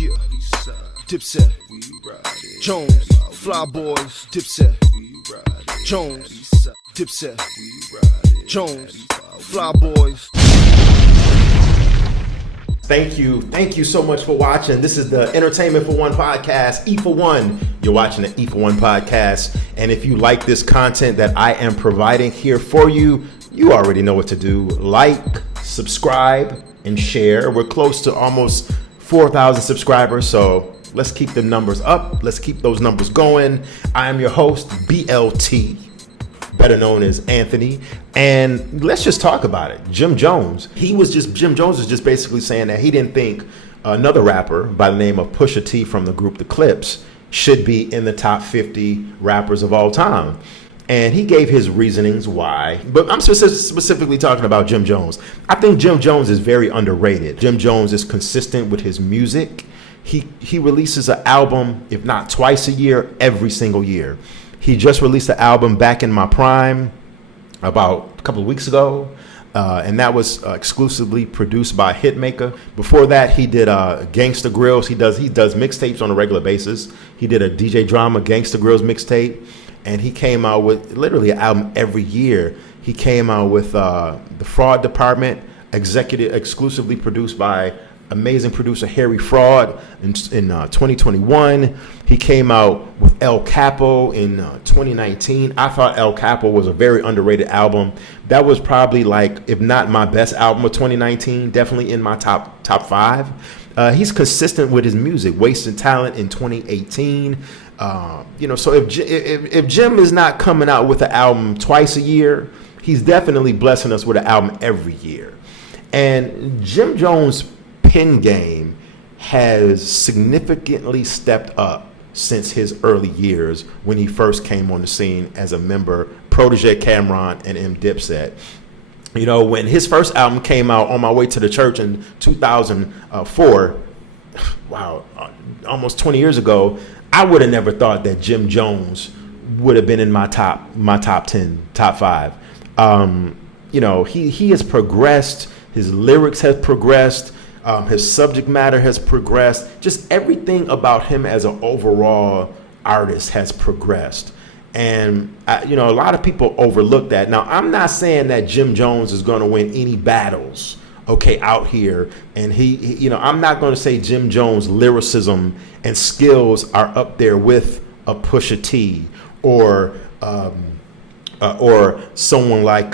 Yeah, Dipset, Jones, Fly Boys, Dipset, Jones, Dipset, Jones, Fly Boys. Thank you so much for watching. This is the Entertainment for One podcast, E for One. You're watching the E for One podcast. And if you like this content that I am providing here for you, you already know what to do. Like, subscribe, and share. We're close to almost 4,000 subscribers, so let's keep the numbers up. Let's keep those numbers going. I am your host, BLT, better known as Anthony, and let's just talk about it. Jim Jones is just basically saying that he didn't think another rapper by the name of Pusha T from the group The Clips should be in the top 50 rappers of all time. And he gave his reasonings why, but I'm specifically talking about Jim Jones. I think Jim Jones is very underrated. Jim Jones is consistent with his music. He releases an album, if not twice a year, every single year. He just released an album, Back in My Prime, about a couple of weeks ago, and that was exclusively produced by Hitmaker. Before that, he did Gangsta Grills. He does mixtapes on a regular basis. He did a DJ Drama Gangsta Grills mixtape. And he came out with literally an album every year. He came out with The Fraud Department, exclusively produced by amazing producer Harry Fraud in 2021. He came out with El Capo in 2019. I thought El Capo was a very underrated album. That was probably, like, if not my best album of 2019, definitely in my top five. He's consistent with his music. Wasted Talent in 2018. So if Jim is not coming out with an album twice a year, he's definitely blessing us with an album every year. And Jim Jones' pen game has significantly stepped up since his early years when he first came on the scene as a member, protege Cameron and M Dipset. You know, when his first album came out, On My Way to the Church, in 2004, wow, almost 20 years ago, I would have never thought that Jim Jones would have been in my top 10, top 5. He has progressed. His lyrics have progressed. His subject matter has progressed. Just everything about him as an overall artist has progressed. And, a lot of people overlook that. Now, I'm not saying that Jim Jones is going to win any battles, out here. And I'm not going to say Jim Jones' lyricism and skills are up there with a Pusha T or someone like,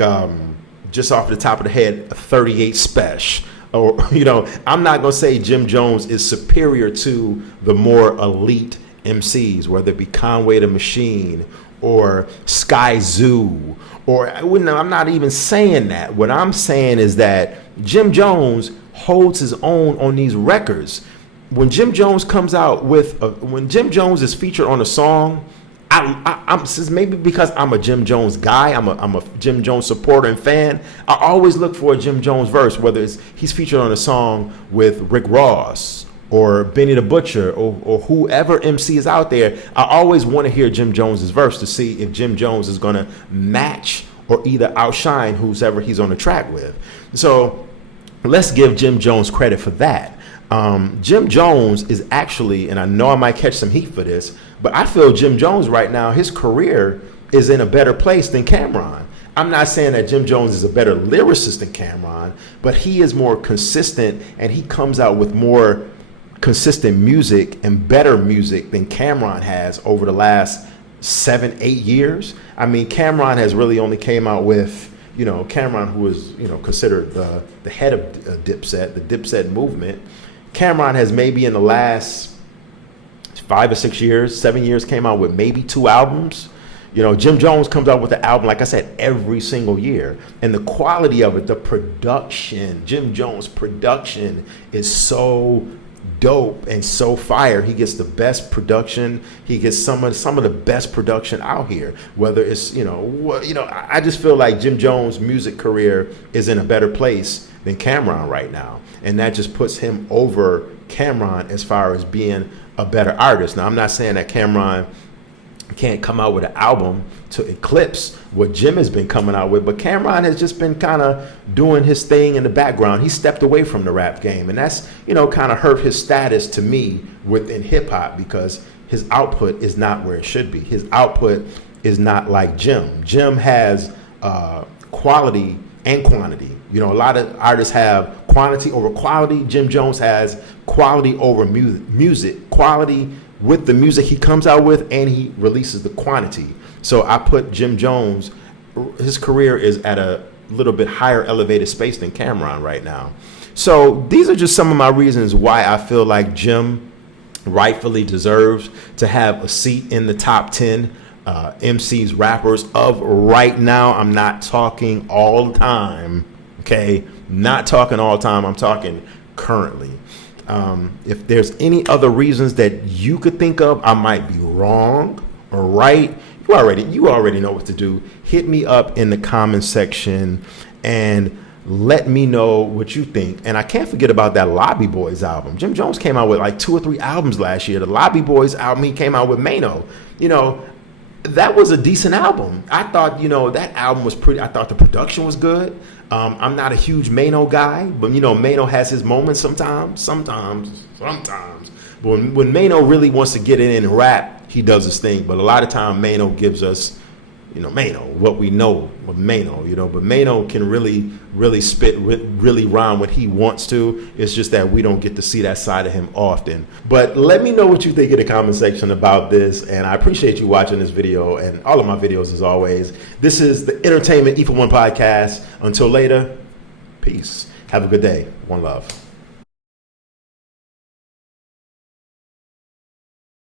just off the top of the head, a 38 Special. Or, I'm not going to say Jim Jones is superior to the more elite MCs, whether it be Conway the Machine or Sky Zoo, I'm not even saying that. What I'm saying is that Jim Jones holds his own on these records. When Jim Jones comes out when Jim Jones is featured on a song, I'm maybe because I'm a Jim Jones guy, I'm a Jim Jones supporter and fan. I always look for a Jim Jones verse, whether he's featured on a song with Rick Ross or Benny the Butcher or whoever MC is out there. I always want to hear Jim Jones's verse to see if Jim Jones is going to match or either outshine whoever he's on the track with. So let's give Jim Jones credit for that. Jim Jones is actually, and I know I might catch some heat for this, but I feel Jim Jones right now, his career is in a better place than Cameron. I'm not saying that Jim Jones is a better lyricist than Cameron, but he is more consistent and he comes out with more consistent music and better music than Cameron has over the last 7-8 years. I mean, Cameron has really only came out with, Cameron, who is, considered the head of Dipset, the Dipset movement. Cameron has maybe in the last 5 or 6 years, 7 years, came out with maybe 2 albums. Jim Jones comes out with the album, like I said, every single year. And the quality of it, the production, Jim Jones' production is so dope and so fire. He gets the best production. He gets some of the best production out here. Whether it's I just feel like Jim Jones' music career is in a better place than Cameron right now, and that just puts him over Cameron as far as being a better artist. Now, I'm not saying that Cameron can't come out with an album to eclipse what Jim has been coming out with. But Cameron has just been kind of doing his thing in the background. He stepped away from the rap game, and that's, kind of hurt his status to me within hip hop, because his output is not where it should be. His output is not like Jim. Jim has quality and quantity. A lot of artists have quantity over quality. Jim Jones has quality over music, quality with the music he comes out with, and he releases the quantity. So I put Jim Jones, his career is at a little bit higher elevated space than Cameron right now. So these are just some of my reasons why I feel like Jim rightfully deserves to have a seat in the top 10 MCs, rappers of right now. I'm not talking all the time, okay? Not talking all the time. I'm talking currently. If there's any other reasons that you could think of, I might be wrong or right. You already know what to do. Hit me up in the comments section and let me know what you think. And I can't forget about that Lobby Boys album. Jim Jones came out with like 2 or 3 albums last year. The Lobby Boys album, he came out with Mano. That was a decent album. I thought, that album was pretty. I thought the production was good. I'm not a huge Mano guy, but Mano has his moments sometimes. But when Mano really wants to get in and rap, he does his thing. But a lot of time Mano gives us, Mano, what we know with Mano, but Mano can really spit, really rhyme when he wants to. It's just that we don't get to see that side of him often. But let me know what you think in the comment section about this. And I appreciate you watching this video and all of my videos as always. This is the Entertainment E for One podcast. Until later, peace. Have a good day. One love.